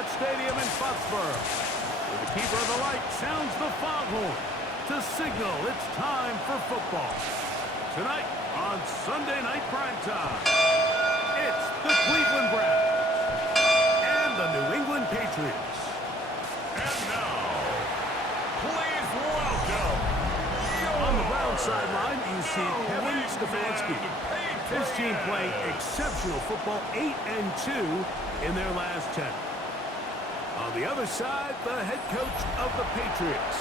Gillette Stadium in Foxborough. The keeper of the light sounds the foghorn to signal it's time for football. Tonight on Sunday Night Primetime, it's the Cleveland Browns and the New England Patriots. And now, please welcome... On the Browns sideline, you see Kevin Stefanski. His team playing exceptional football, 8-2 in their last 10. On the other side, the head coach of the Patriots.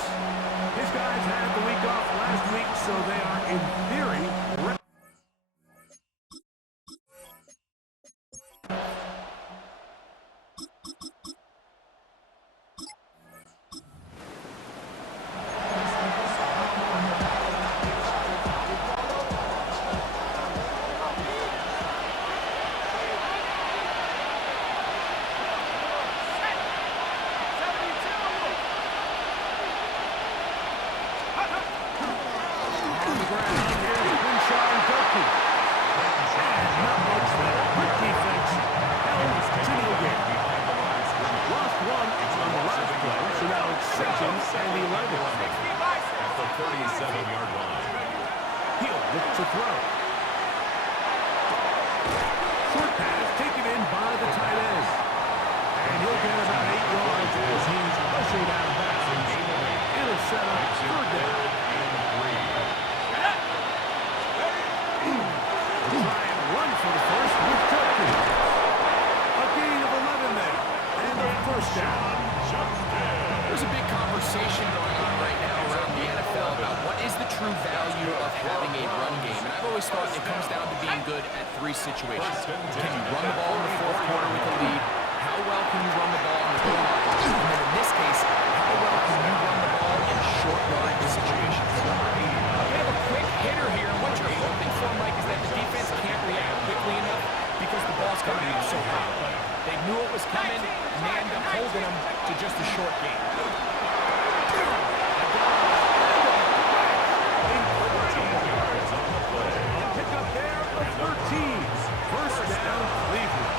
His guys had the week off last week, so they are, in theory, ready. There's a big conversation going on right now around the NFL about what is the true value of having a run game. And I've always thought it comes down to being good at three situations. Can you run the ball in the fourth quarter with the lead? How well can you run the ball in the goal line? And then in this case, how well can you run the ball in short yardage situations? You have a quick hitter here, and what you're hoping for, Mike, is that the defense can't react quickly enough because the ball's coming out so high. They knew it was coming, and they ended up holding them to just a short game. Pick up there of 13. First down, Cleveland.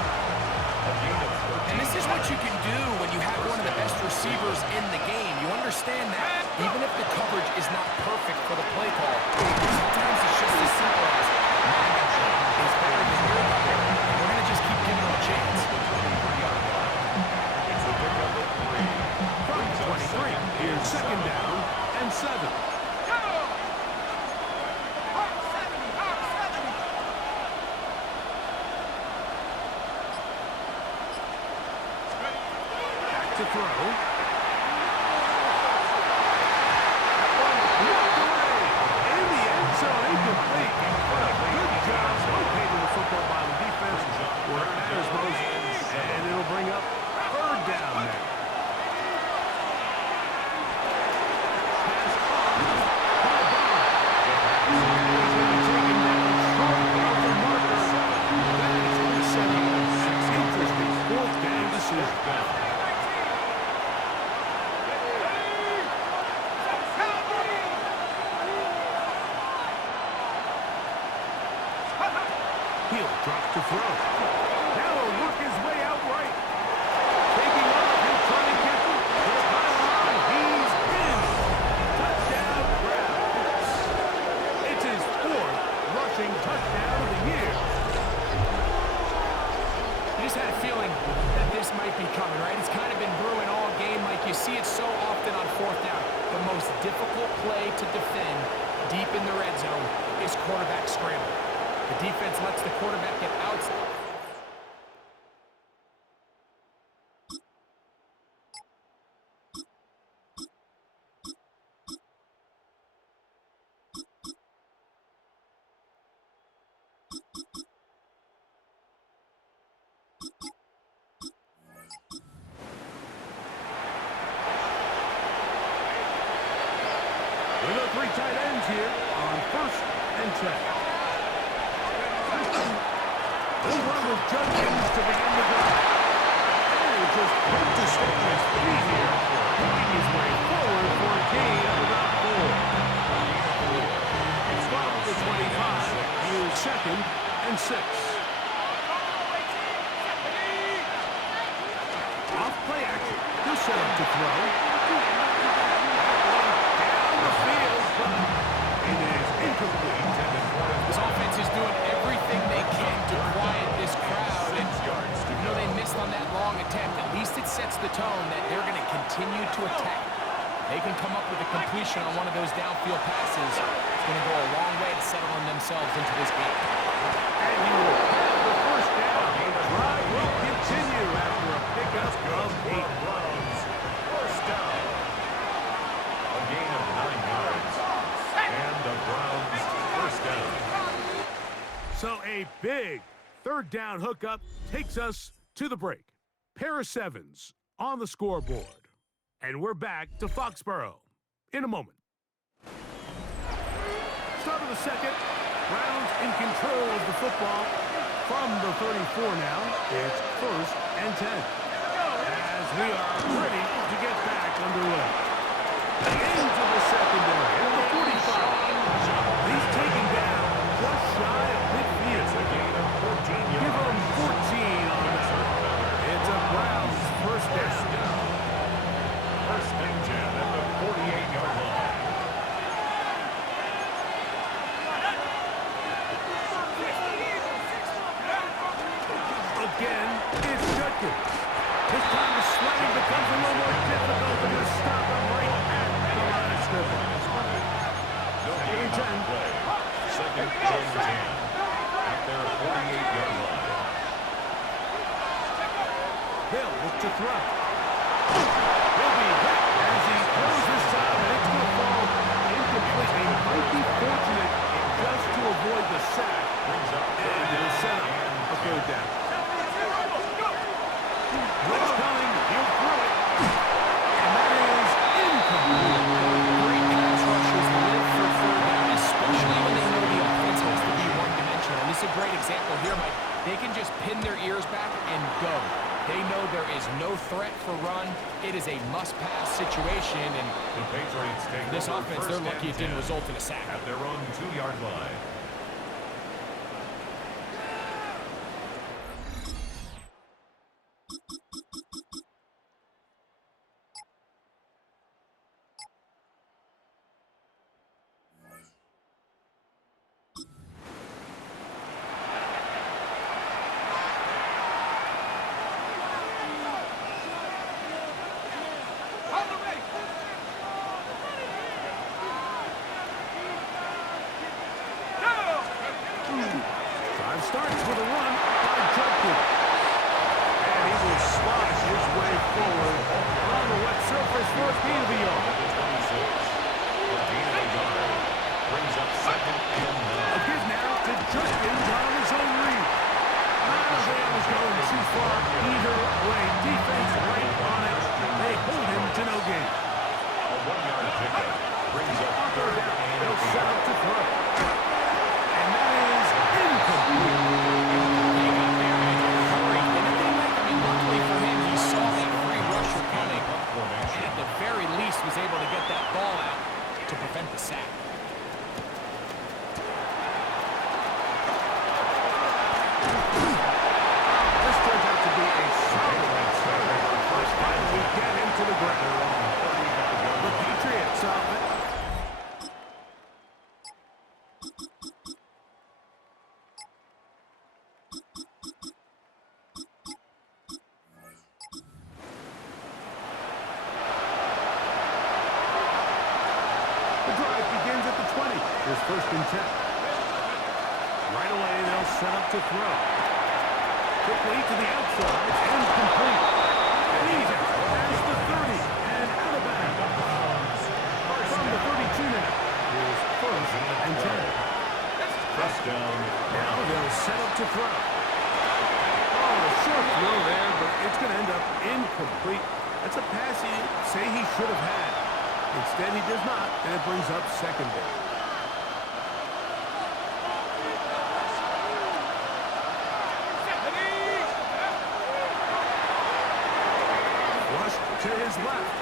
And this is what you can do when you have one of the best receivers in the game. You understand that even if the coverage is not perfect for the play call, sometimes it's just as simple as my guy is better than your guy, and we're going to just keep giving him a chance. From 23, here's second down and 7. Back to throw. In the end zone, incomplete. What a good job locating the football by the defense where it matters most. And it'll bring up third down there. He'll drop to throw. Now he'll work his way out right. Taking off, he'll try to get to the pylon. He's in. Touchdown, Browns. It's his 4th rushing touchdown of the year. You just had a feeling that this might be coming, right? It's kind of been brewing all game. Like you see it so often on fourth down. The most difficult play to defend deep in the red zone is quarterback scramble. The defense lets the quarterback get outside. We've got 3 tight ends here on 1st and 10. This one was Judkins to begin the drive. And he just broke the stick on his feet here, making his way forward for a gain of about 4. From the 25, he is 2nd and 6. Off play to throw. Down the field, but it is incomplete. This offense is doing everything they can to quiet this crowd. And even though they missed on that long attempt, at least it sets the tone that they're going to continue to attack. They can come up with a completion on one of those downfield passes. It's going to go a long way to settling themselves into this game. And he will have the first down. The drive will continue after a pickup of 8. First down. A gain of 9 yards. And the Browns first down. So a big third down hookup takes us to the break. Pair of 7s on the scoreboard. And we're back to Foxborough in a moment. Start of the second. Browns in control of the football from the 34 now. It's 1st and 10. As we are ready to get back underway. Into the secondary. And the 45. He's taken down just shy of midfield. It's a gain of 14 yards. Give him 14 on that. It's a Browns first down. First and 10 at the 48-yard line. Again, it's Judkins. This time the sliding becomes a little more difficult than to stop him right at the line of scrimmage. No gain on 10. play. Second and 10 at their 48-yard line. Hill look to throw. He'll be hit as he throws this time, and it's going to fall incomplete. He might be fortunate just to avoid the sack. And it'll set up a third down. Blitz coming. He'll throw it. And that is incomplete. Great pass rushers live for third down, especially when they know the offense has to be one-dimensional. And this is a great example here, Mike. They can just pin their ears back and go. They know there is no threat for run. It is a must-pass situation, and The Patriots take this over offense, first they're lucky and it didn't 10 result in a sack. at their own 2-yard line. Drive starts with a run by Judkins. And he will slosh his way forward on the wet surface for a gain of a yard. 26. A gain of a yard. Brings up second and 9. A give now to Judkins on his own read. That was going too far either way. Defense right on it. They hold him to no gain. A 1-yard pickup. Brings up third and They'll set 8. up to throw. And that is incomplete. He got there in a hurry. And it didn't make him, luckily for him, he saw that free rusher coming. And at the very least was able to get that ball out to prevent the sack. This turns out to be a solid first time we get him to the ground. The Patriots off it. The drive begins at the 20. There's 1st and 10. Right away, they'll set up to throw. Quickly to the outside and complete. And he's out past the 30 and out of bounds. From the 32 now. Here's 1st and 10. First down. Now they'll set up to throw. Oh, a short throw there, but it's going to end up incomplete. That's a pass he'd say he should have had. Instead, he does not, and it brings up second down. Flushed to his left.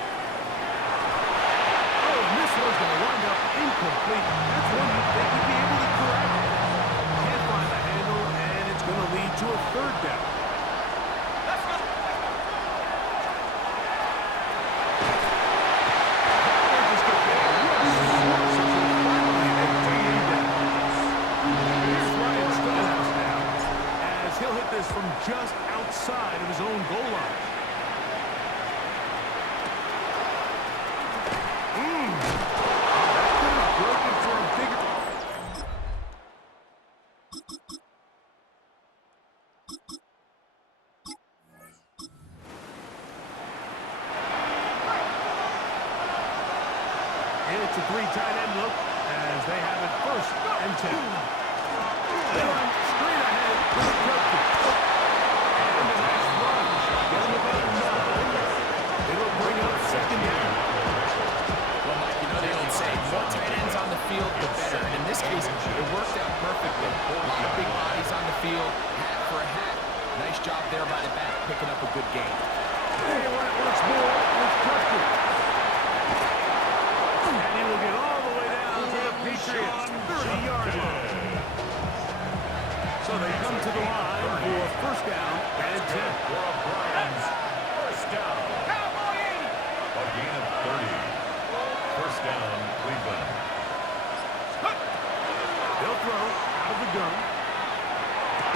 Oh, and this one's going to wind up incomplete. That's one you'd think he'd be able to correct. Can't find the handle, and it's going to lead to a third down. It's a three tight end look as they have it first and 10. Going straight ahead with a quick kick. And a nice run. Getting about 9. It'll bring up second down. Well, Mike, you know the old saying, more tight ends on the field, the better. And in this case, it worked out perfectly. A lot of big bodies on the field, hat for a hat. Nice job there by the back, picking up a good game. They run it once more with Custer. And he will get all the way down to the Patriots' 30-yard line. So they come to the line for first down and 10. For a Browns first down. A gain of 30. First down, Cleveland. They'll throw out of the gun.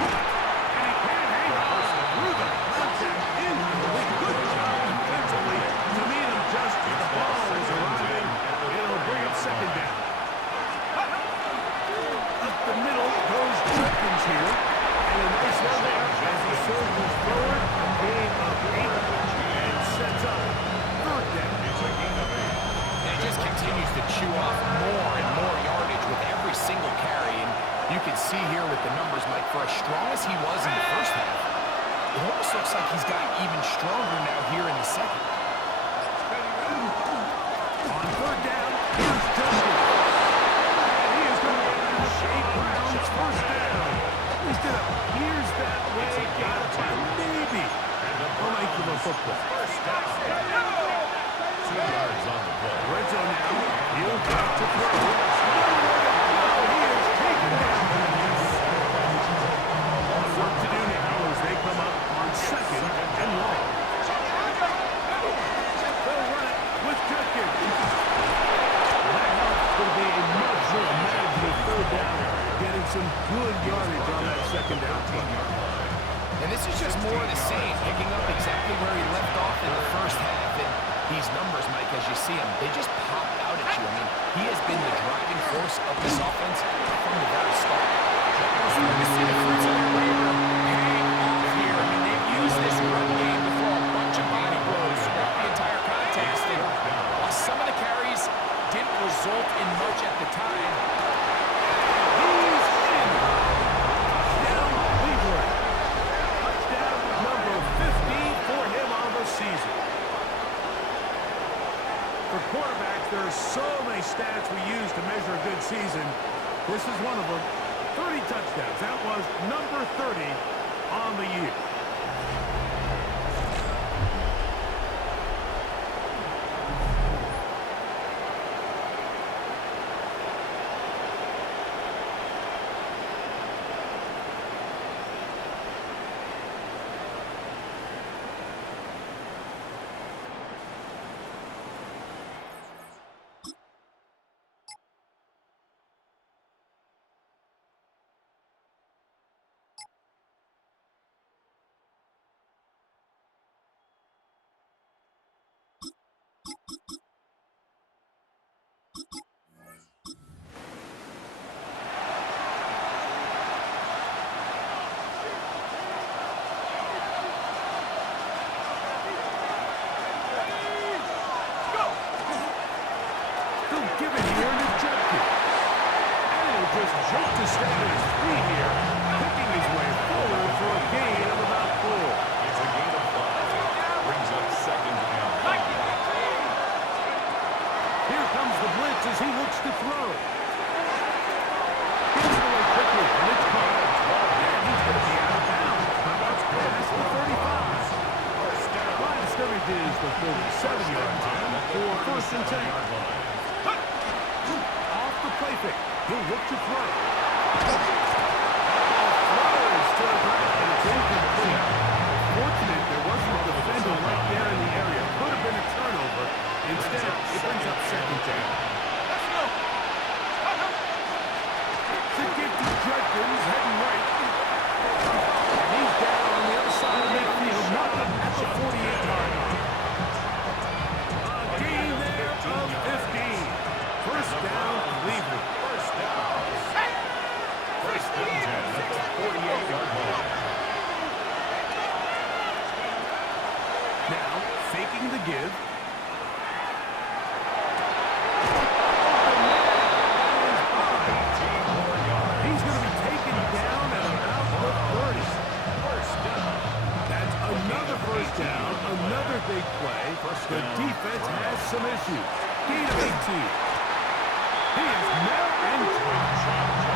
And he can't hang on through the contact injury. Good job defensively to meet him just as the ball is arriving. It'll bring up second down. Up the middle goes Jenkins here. And a nice one there as he soldiers forward. A gain of 8 and sets up third down. It's a gain of 8. And it just continues to chew off more and more yardage with every single carry. And you can see here with the numbers, Mike, for as strong as he was in the first half, it almost looks like he's gotten even stronger now here in the second. On third down, here's Jenkins. And he is going to finish 8 Browns first down. At least it appears that way. Got it by maybe a length of a football. 2 yards on the play. Red zone now. He'll get to throw. He is taken down. Work to do now as they come up on second and long. They'll run it with Jenkins. That helps to be a much more manageable third down. Getting some good yardage on that second down. And this is just more of the same, picking up exactly where he left off in the first half. And these numbers, Mike, as you see them, they just pop out at you. I mean, he has been the driving force of this offense from the very start. We're starting to see the fruits of their labor paying off here. I mean, they've used this run game to throw a bunch of body blows throughout the entire contest. And while some of the carries didn't result in much at the time, He's in. Down Cleveland. Touchdown number 15 for him on the season. For quarterbacks, there are so many stats we use to measure a good season. This is one of them. 30 touchdowns. That was number 30 on the year. To stay on his feet here, picking his way forward for a gain of about 4. It's a gain of 5. Brings up second down. Here comes the blitz as he looks to throw. Gets it away quickly, and it's caught. And he's going to be out of bounds. That's past the 35. Line of scrimmage is the 47-yard line for first and 10. Off the play fake. He'll look to throw. Throws to the ground, and it's incomplete. Fortunate there wasn't a defender right there in the area. Could have been a turnover. Instead, it brings up second down. To give to Jenkins, heading right. And he's down on the other side of midfield, not at the 48-yard line. A gain there of 15. First down, Cleveland. First and 10 at the 48-yard line. Now, faking the give. defense has some issues. Gain of 18. He is met and dropped.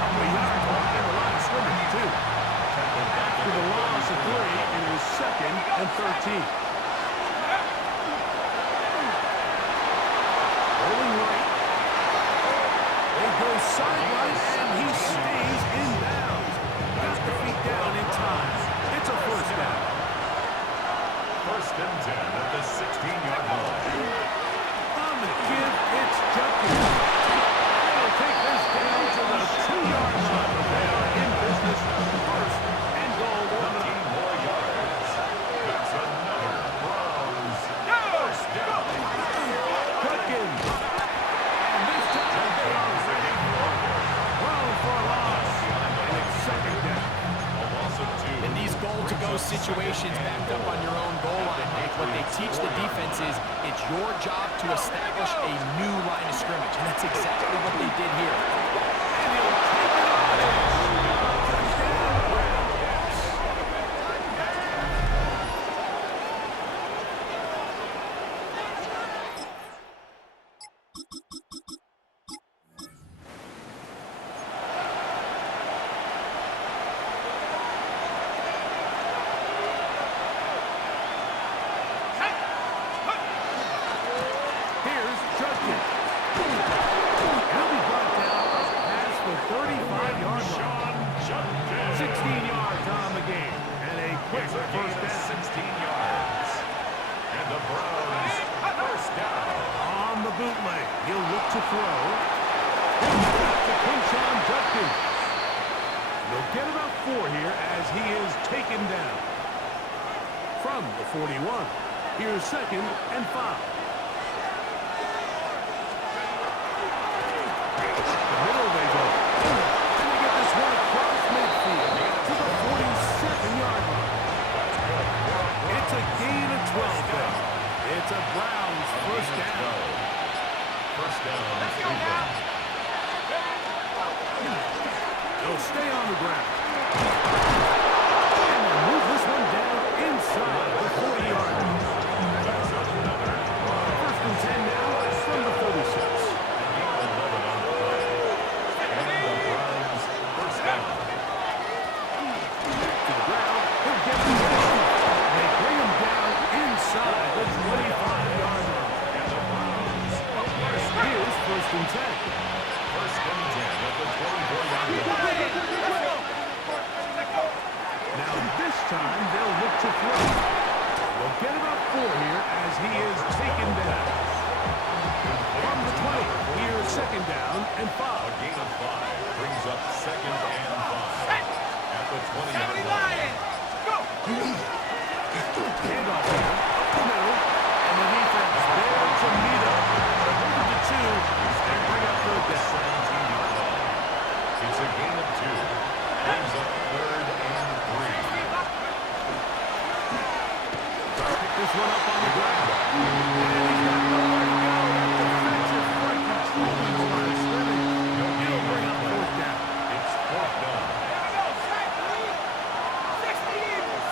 A yard behind the line of scrimmage, too. After the loss of 3, it is 2nd and 13. Rolling right. They go sideline, and he stays in bounds. Got the feet down in time. It's a first down. 1st and 10 at the 16-yard line. On the give, it's Judkins. They'll take this down to the 2-yard line. They are in business. 1st and goal. 15 more yards. That's another Browns first down. Judkins. And this time they are ready for it. Thrown for a loss. And it's 2nd down. A loss of 2. In these goal-to-go situations backed up on your own goal line, Nick, what they teach the defense is it's your job to establish a new line of scrimmage, and that's exactly what they did here. And he'll take it on it. Touchdown, Browns. Here's Judkins. He'll be brought down past the 35-yard line. 16 yards on the game. And a quick first down. 16 yards. And the Browns first down. On the bootleg, he'll look to throw. He'll back to Quinshon Judkins. They'll get about 4 here as he is taken down. From the 41, here's 2nd and 5. The middle they go. And they get this one across midfield to the 42nd-yard line. It's a gain of 12 there. It's a Browns first down. First down. Cleveland. They'll stay on the ground. And they'll move this one down inside the 40-yard line. That's another. 1st and 10 now from the 36. First down. To the ground. He'll get him down. They bring him down inside the 25-yard line. And the Browns up first. Here's 1st and 10. First and 10 at the 24-yard line. Now this time they'll look to throw. They'll get about 4 here as he is taken down. From the 20, here's 2nd down and 5. A gain of 5 brings up 2nd and 5 at the 20-yard line. Handoff here, up the middle, and the defense there to meet up. They'll move it to 2 and bring up 3rd down. 17-yard line. It's a gain of 2. Brings up 3rd and 3. Pick this one up on the ground. And he's got nowhere to go. Defensive front control in the line of scrimmage. He'll bring up 4th down. It's 4th down. This one incomplete.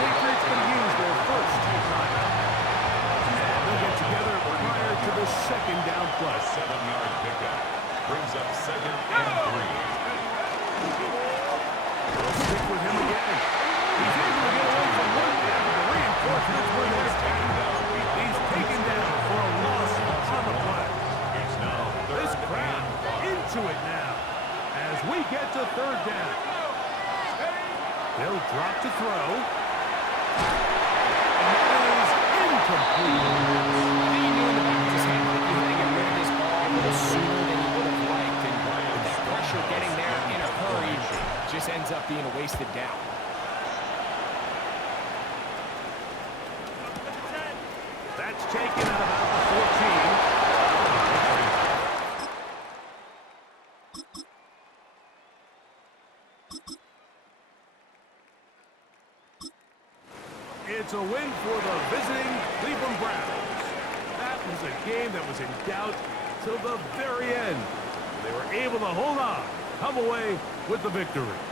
Patriots going to use their first timeout. And they'll get together prior to the 2nd down A play. 7-yard pickup brings up 2nd and 3. They'll stick with him again. He's able to get away from 1 down. The reinforcements were there. He's taken down for a loss on the play. It's now This 3rd crowd and 5. into it now as we get to 3rd down. They'll drop to throw. And that is incomplete. How you doing about just handling you had to get rid of this ball a little sooner than you would have liked, and with that pressure getting there in a hurry just ends up being a wasted down. Taken at about the 14. It's a win for the visiting Cleveland Browns. That was a game that was in doubt till the very end. They were able to hold on, come away with the victory.